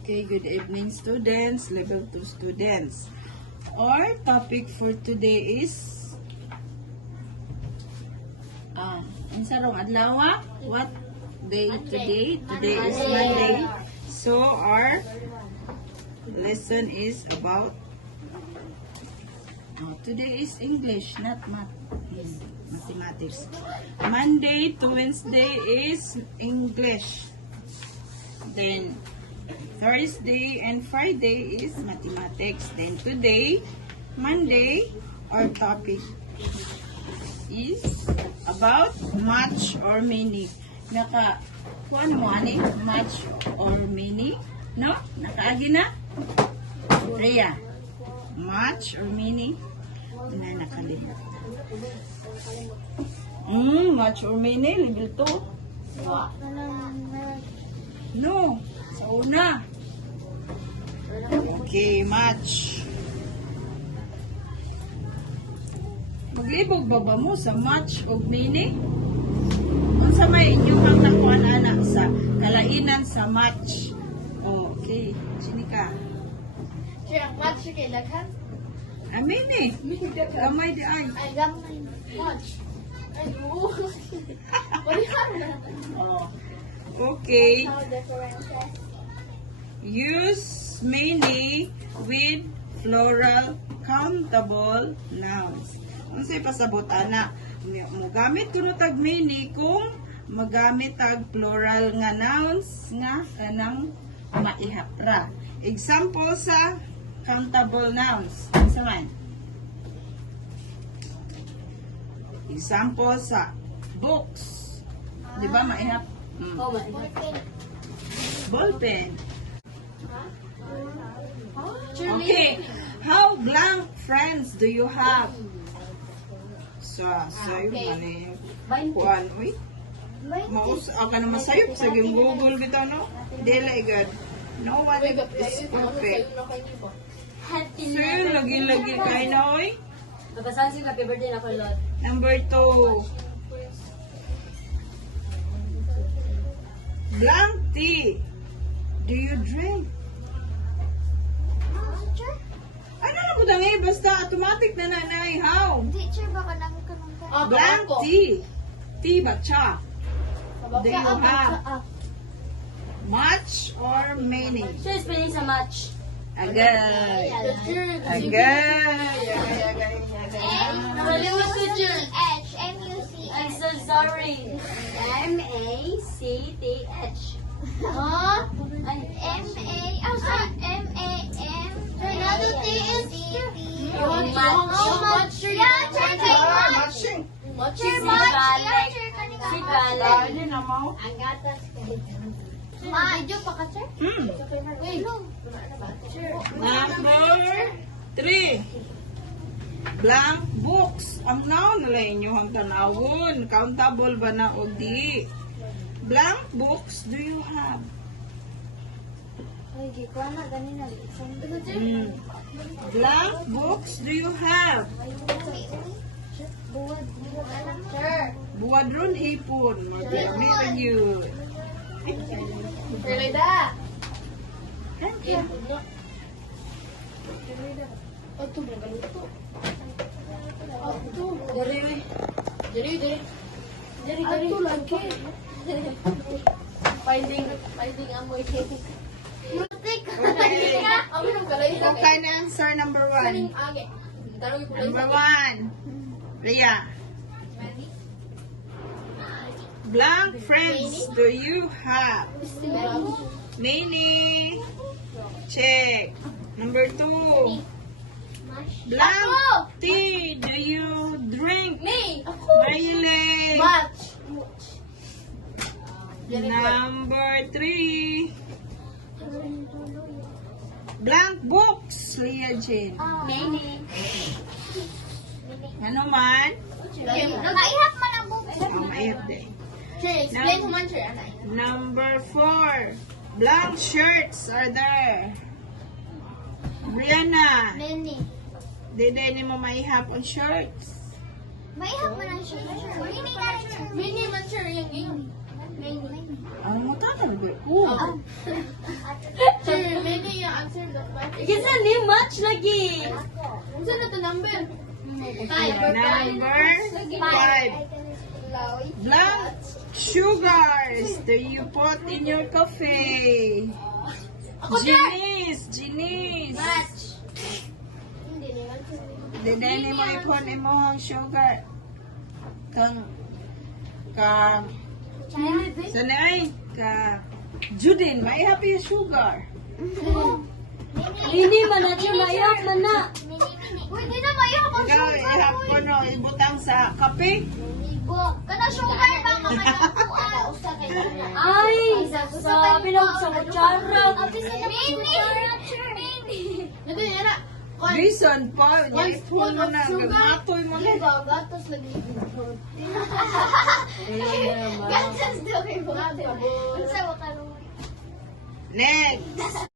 Okay, good evening students, level 2 students. Our topic for today is unsa rong adlaw? What day today? Today is Monday. So our lesson is about today is English, not math. Mathematics. Monday to Wednesday is English. Then Thursday and Friday is mathematics. Then today, Monday, our topic is about much or many. Kuan mo ani? Much or many? No? Nakaagi na? Rhea. Much or many? Na nakalimot. Much or many? Level 2? No. Sa una. Okay, much. Maglibog ba mo sa much o many? Kung sa may inyong nakuha anak sa kalainan sa much. Okay. Sini ka. Sure, much kay laghan? Many. Gamay di ay. Ay, gamay. Much. Ay, oo. Balikan na. Okay. How differences? Use many with plural countable nouns. Unsay pasabot ana? Mogamit kuno tag many kung magamit tag plural nga nouns nga kanang maihapra. Example sa countable nouns. Unsa man? Example sa books. Di ba maihap? Oh, my God. Ballpen. Okay. Okay. How blank friends do you have? Sayop okay. mali. Kuan, uy. Maus, ka naman sayop sa Google bitaw, no? Dila igad. No one is perfect. So yun, lagi-lagi kayo na, uy. Babasahin siya happy birthday na ko, Lord. Number 2. Blank tea. Do you drink? Teacher? Ano na po dangi? Basta automatic na nanay. How? Teacher, baka namin ka nung Blank tea. Tea ba cha? Do you have much or many? Siya is spelling sa match. Agay. Agay. Agay. M-U-C-H. I'm so sorry. M-A-C-T-H. Huh? Ay, M-A... Oh, sorry. M-A-M. Another T is... Much. Yeah, sure, kay much. Matching. Sure, Si much. Balek. Yeah, sure, kanina. Si Balek. Lagi na mo. Ang gatas kahit Video pa ka, sir? Wait. Number 3. Blank books. Ang noun nila inyong tanawon. Countable ba na o di? Blank books do you have? Ay, di ko na ganina. Blank books do you have? Buwad. Sir. Buwad ron hipon. Magami rin yun. Relida. Thank you. Ito, magaluto. Ito. Dari. Ito lagi. Finding amoy. Mutik. Okay. Okay na answer number 1. Number 1. Leah. Blank friends do you have? Many. Check. Number 2. Blank tea do you drink? Me. Mayle. Much. Number 3. Blank books. Leah Jane. Many. Ano man? Naihap man ang book. Ayop din. Sir, explain naman, sir. Number 4. Blank shirts are there. Brianna, Many. dede ni mo maihap on shirts. Maihap man ang shirt, sir. Many na rin, sir. Many man, sir. Yung Many. Ang mo tatanong ko. Sir, Kinsa ni match lagi. Unsa na to number? Number 5. Black sugars. Do you put in your coffee? Janice. Dede mo ipon imong sugar. Kang sanay ka Judin, may happy sugar. Hindi man na siya mayok man na. Uy, di na mayo ako Ikaw, ihapon o ibutang sa kape. Kana sugar ba nga kaya usa kay Ay, sabi lang sa kutsara. Mini. Nato yara. Reason pa, One ipon spoon mo of na, sugar. gagmatoy mo na. Gatos lagi. Gatos daw kay Bob. Unsa wa ka Next!